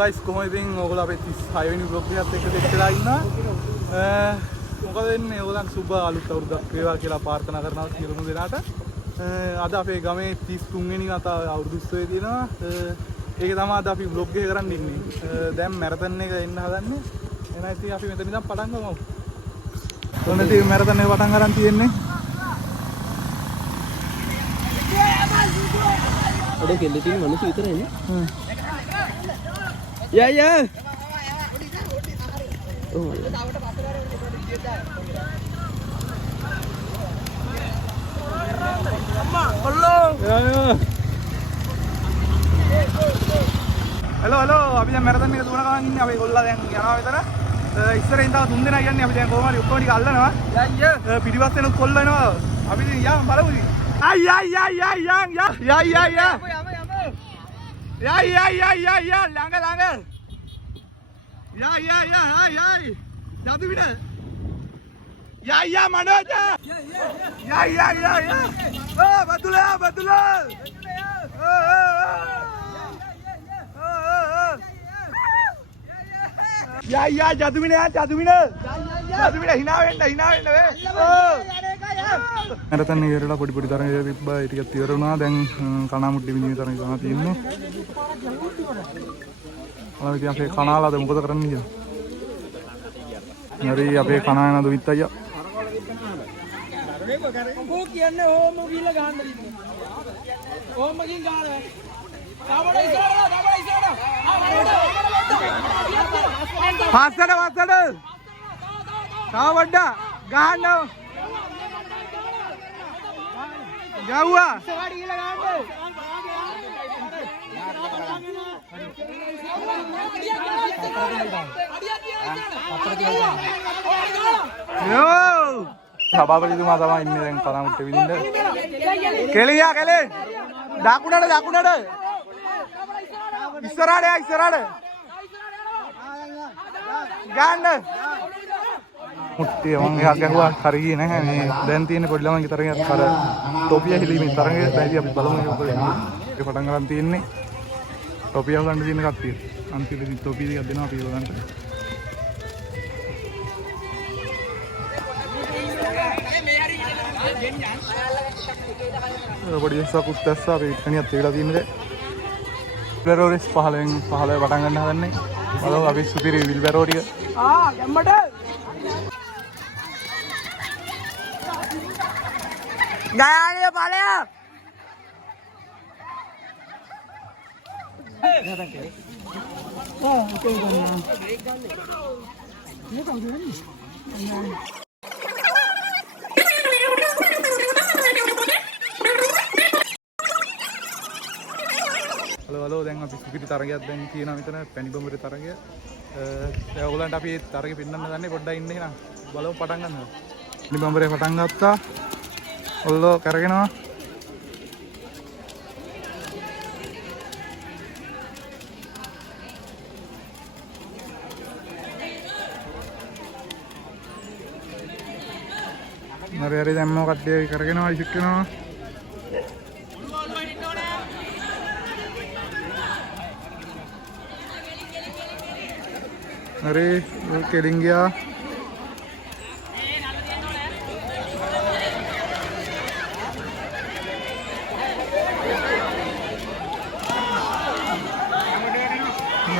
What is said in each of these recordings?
guys කොහොමද ඉතින් ඕගොල්ලෝ අපේ 36 වෙනි vlog එකත් එක්ක දෙත් වෙලා ඉන්නවා. මොකද වෙන්නේ ඕගොල්ලන් සුබ අලුත් අවුරුද්දක් වේවා කියලා ප්‍රාර්ථනා කරනවා සියලුම දෙනාට. අද අපේ ගමේ 33 වෙනි අවුරුදු උත්සවය තියෙනවා. ඒක තමයි අද අපි vlog එක කරන්න ඉන්නේ. දැන් මැරතන් එක එන්න හදන්නේ. එහෙනම් ඉතින් අපි මෙතන ඉඳන් පටන් ගමු. ඔන්න ඉතින් මැරතන් එක පටන් ගන්න තියෙන්නේ. ඔඩ කෙල්ල තියෙන මිනිස්සු විතරයි නේ. යා. හලෝ අපි දැන් මැරතන් එක දුවන ගමන් ඉන්නේ. අපි ගොල්ලා දැන් යනවා විතර. ඉස්සරහින් තව 3 දෙනා යන්නේ. අපි දැන් කොහොම හරි ඔක්කොම ටික අල්ලනවා. පිටිපස්සෙන් කොල්ල එනවා. අපි ඉතින් යන්න බලමු ඉතින්. යා ළඟ යතු වින යා මනෝජ යා බතුල යා ජතුමින හිනා වෙන්න වේ මැරතන් ඉවරලා පොඩි තරඟ තිබ්බා. ඒ ටිකත් ඉවර වුණා. දැන් කණාමුට්ටි විදිහේ තරඟ තමයි තියෙන්නේ. ඔයාලා ඉතින් අපේ කනාලාද මොකද කරන්නේ කියලා. හරි අපේ කනා යන දුවිත් අයියා. මොකෝ කියන්නේ ඕම ගිහලා ගහන්න දෙන්නේ. ඕම ගිහින් ගහනවා. කාබඩ ඉස්සරහට. පස්සට. කාබඩ ගහන්න. ගාවා. ඉස්සරහට ගිහලා ගහන්න. යෝ සභාපතිතුමා තමයි ඉන්නේ දැන් කනමුට්ටේ විදින්න. කෙලියා දකුණට ඉස්සරහට ගන්න මුට්ටිය මම එකක් ගැහුවා හරි ගියේ නැහැ. මේ දැන් තියෙන පොඩි ළමයින්ගේ තරගයක් අර ටොපිය හිලීමේ තරගය. දැන් අපි බලමු ඒක පටන් ගන්න තියෙන්නේ. ටොපිය ගන්න තියෙන කට්ටිය අන්තිමට ටොපිය ටිකක් දෙනවා අපි ගන්නට. පොඩි සකුත් දැස්සා අපි ඉස්සනියත් තියලා තියෙන්නේ. විල්බැරෝරිස් 15 පටන් ගන්න හදන්නේ. බලමු අපි සුපිරි විල්බැරෝ ටික. ගැම්මට ගානේ ඵලයක්. හලෝ දැන් අපි සුපිරි තරගයක් දැන් කියනවා මෙතන පැණි බඹරේ තරගය. දැන් ඔයගොල්ලන්ට අපි මේ තරගෙ පෙන්වන්න දන්නේ පොඩ්ඩක් ඉන්න එහෙනම් බලමු පටන් ගන්නවා. පැණි බඹරේ පටන් ගත්තා. ඔල්ලෝ කරගෙනවා. හරි දැන් මොකක්ද කරගෙනවා ඉෂික් වෙනවා. හරි කෙලින් ගියා.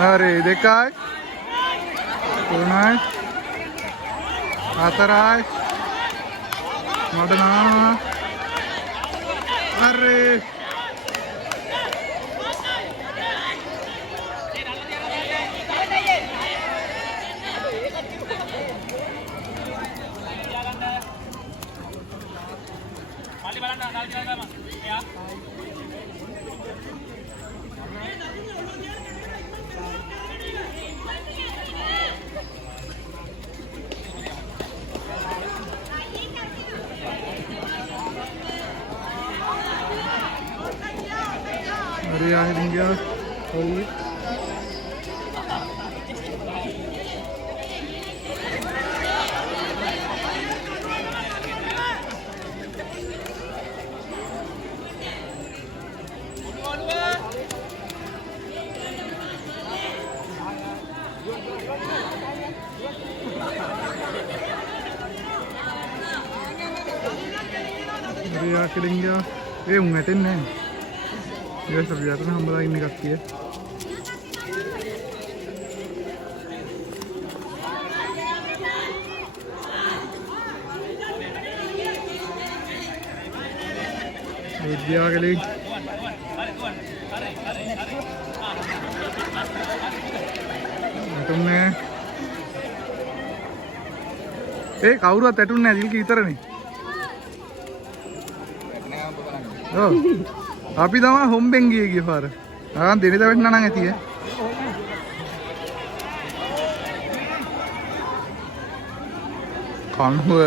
හරි 2යි 3යි 4යි මඩනා හරි Hadi akhirnya gel. Hadi. Ria keling dia. Ngatin nih. Dia terbiasa hamba ini kaki ya. Dia keling. Ngatunnya. කවුරුවත් ඇටුන්නේ නැහැ දිල්ක විතරනේ. ඔව්. අපි තමයි හොම්බෙන් ගියේ ගිය පාර. ආ දෙනිද වෙන්න නම් ඇති ඈ. කණුව.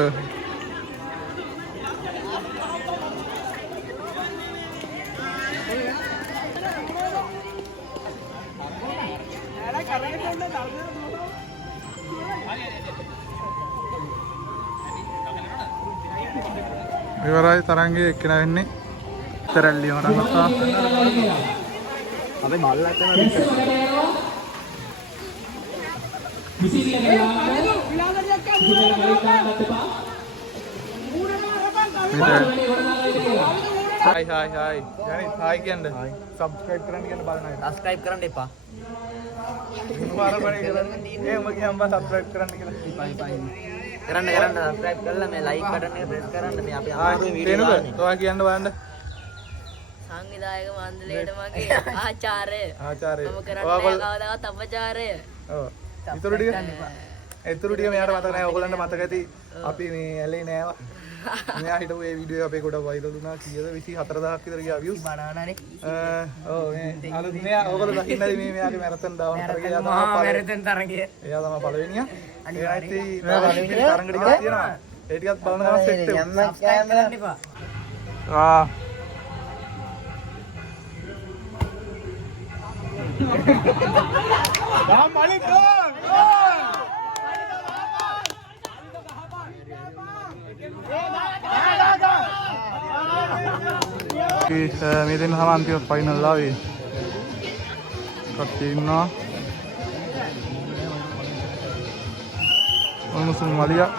ඉවරයි තරංගේ එක්කෙනා වෙන්නේ. තරල්ලි වරන් ගත්තා. අපි මල්ලක් Hai hai hai. Yani hai කියන්න. subscribe කරන්න කියන්න බලන්න. subscribe කරන්න එපා. මොනවාරමනේ කරන්නේ? මගේ අම්මා subscribe කරන්න කියලා. කරන්න subscribe කරලා මේ like button එක press කරන්න මේ අපි අමාරුයි වීඩියෝ දාන්නේ. ඔයා කියන්න බලන්න. සංවිධායක මණ්ඩලයට මගේ ආචාර්ය. ආචාර්ය. මම කරන්නේ කවදාවත් අපචාරය. ඔව්. ඊටු ටික මෙයාට මතක නැහැ. ඔයගොල්ලන්ට මතක ඇති. අපි මේ ඇලේ නෑවා. මෙයා හිටපු ඒ වීඩියෝ අපේ කොට වයිරල් වුණා. කීයද 24000ක් විතර ගියා views. බණානනේ. ඔව් මේ අලුත් මෙයා ඔයගොල්ලෝ දකින්නද මේ මෙයාගේ මැරතන් දාන තරගය. එයා තමයි මැරතන් තරගය. එයා තමයි පළවෙනියා. අනිත් තරඟ ටිකක් තියෙනවා. ඒ ටිකත් බලන ගමන් සෙට් වෙනවා. subscribe කරන්න එපා. ආ Bang balik gol. Oke, මේ දෙන්න තමයි අන්තිම ෆයිනල් ආවේ. කට්ටිය ඉන්නවා. ඔනුසුම් මලියා.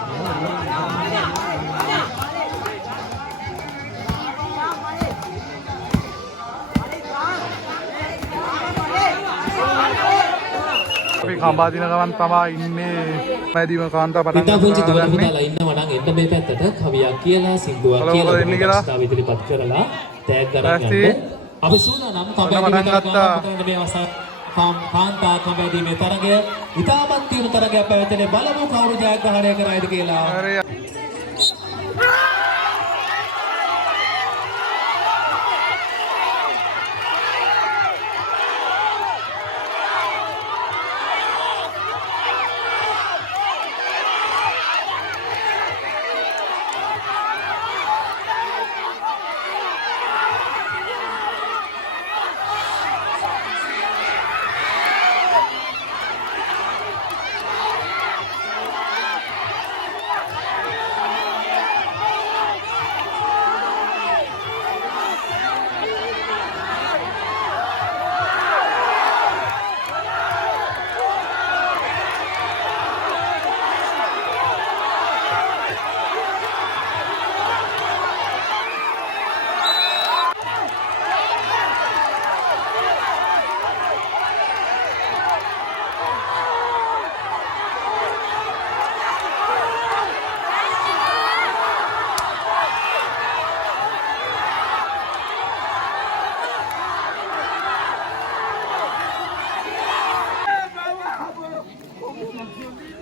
අපි කම්බාදින ගමන් තමයි ඉන්නේ. මැදිම කාන්තා පටන් ඉතා පුංචි දුවලා පුතාලා ඉන්නවා නම් එන්න මේ පැත්තට කවියක් කියලා සින්දුවක් කියලා ප්‍රස්තාව ඉදිරිපත් කරලා ටැග් කරන් යන්න. අපි සූදානම් කම්බැදීමේ තරගය මේ අවසන් කාන්තා කම්බැදීමේ තරගය ඉතාමත් තීව්‍ර තරගයක් පැවැත්වෙන්නේ බලමු කවුරු ජයග්‍රහණය කරයිද කියලා.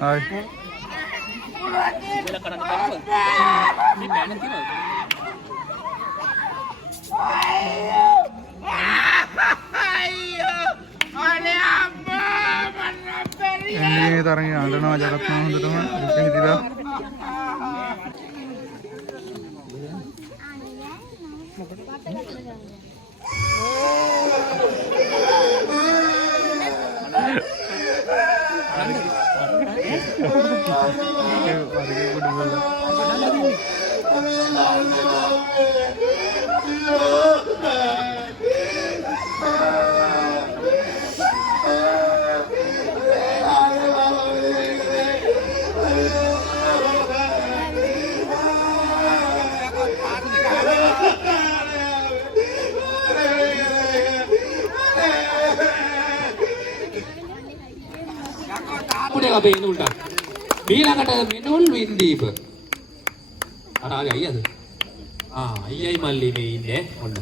Hai. Ini tarangnya ada nama jagat nama itu teman. Ini tidak. අප්පුඩේ අපේ ඉනුල්ට. ඊළඟට මිනුල් වින්දීප. අර ආගේ අයියද? අයියයි මල්ලි මේ ඉන්නේ ඔන්න.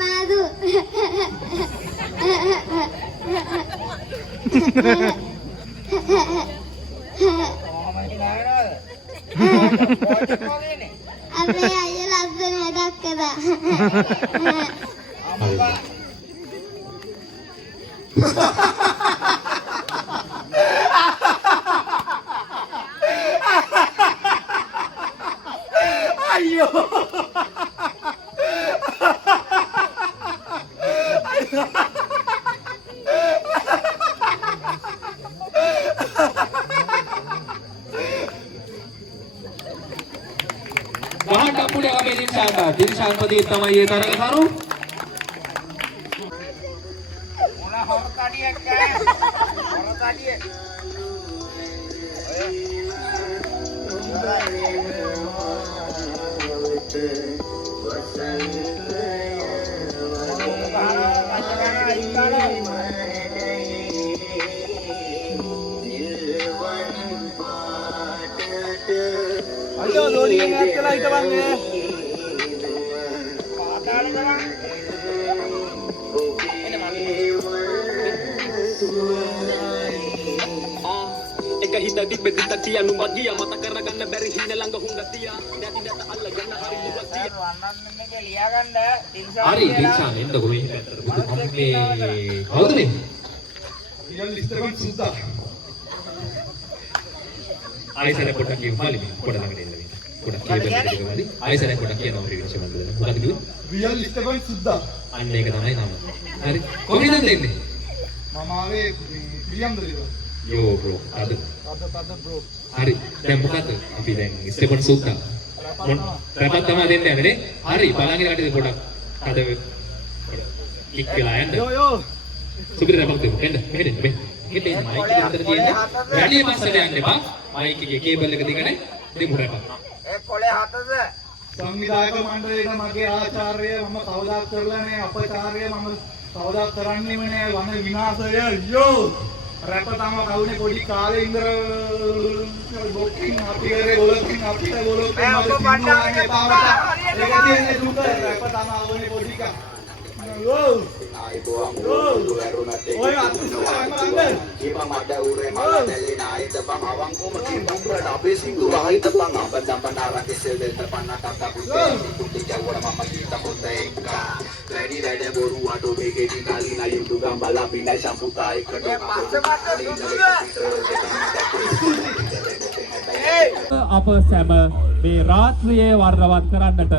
Madu. Apa aja langsung ada kena. Ayo. ගහන්න අප්පුඩේ අපේ දිල්ෂාන්ට. දිල්ෂාන් පොදී තමයි ඒ තරග කරු. මොන හොරතඩියක් ගෑ. හොරතඩිය. අයියෝ ලෝඩියෙන් ඈත් වෙලා හිටපන් නේ. පාතාල කරන්. එක හිතදි බෙදිත කියනු මදියා මත කරගන්න බැරි හින ළඟ හුඟතියා නැති නැත අල්ලගන්න හරි ලුවතියා වන්නන්න මේක ලියාගන්න දිල්ෂාන් හරි දිල්ෂාන් එන්න ගොයි පැත්තට. බුදු මම්මේ කවුද මේ? රියල් ඉස්තරන් සුද්දා. ආයිසර පොඩක් කියමු මල්ලි පොඩ ළඟට එන්න මේ. පොඩක් කියපෙන්න දෙක මල්ලි. ආයිසර පොඩක් කියනවා රිවිෂ මල්ලි. මොකද කිව්වේ? රියල් ඉස්තරන් සුද්දා. අන්න ඒක තමයි නම. හරි. කොහෙන්ද එන්නේ? මම ආවේ පිරියම්දලිද. යෝ බ්‍රෝ අද බ්‍රෝ. හරි දැන් මොකද අපි දැන් ස්ටෙපන් සූත්තා රැපත් තමයි දෙන්නේ යන්නේ නේ හරි බලංගිර කටේ පොඩක් අද කික් වෙලා යන්න යෝ. සුපිරි රැපක් දෙමු එන්න මෙහෙට මෙහෙ හෙට ඉන්න මයික් එක අතර තියෙන්නේ වැඩි පස්සට යන්න එපා මයික් එකේ කේබල් එක දිගනේ දෙමු රැපක් ඒ කොලේ හතද සංවිධායක මණ්ඩලයේ මගේ ආචාර්ය මම කවදාත් කරලා නැහැ අපචාර්ය මම කවදාත් කරන්නේම නැහැ වන විනාශය යෝ. රැප තම කවුනේ පොඩි කාලේ ඉඳලා බොක්කින් අපි කරේ ගොලකින් අපිට ගොලොත් ඔබ බණ්ඩාරගේ පාවට ඒක තියෙන්නේ දුක රැප තම ආවනේ පොඩි කා යෝ ඔය අතුස්සාවන්නේ Kipa mada ure mala deli na ita pang awang ko makibura na besingu bahita pang abad panara kesel del terpana kata putih putih jawara mamakita koteka ready ready boru ado bege di kali na yudu gambala pinai samputai kedok අප සැම මේ රාත්‍රියේ වර්ණවත් කරන්නට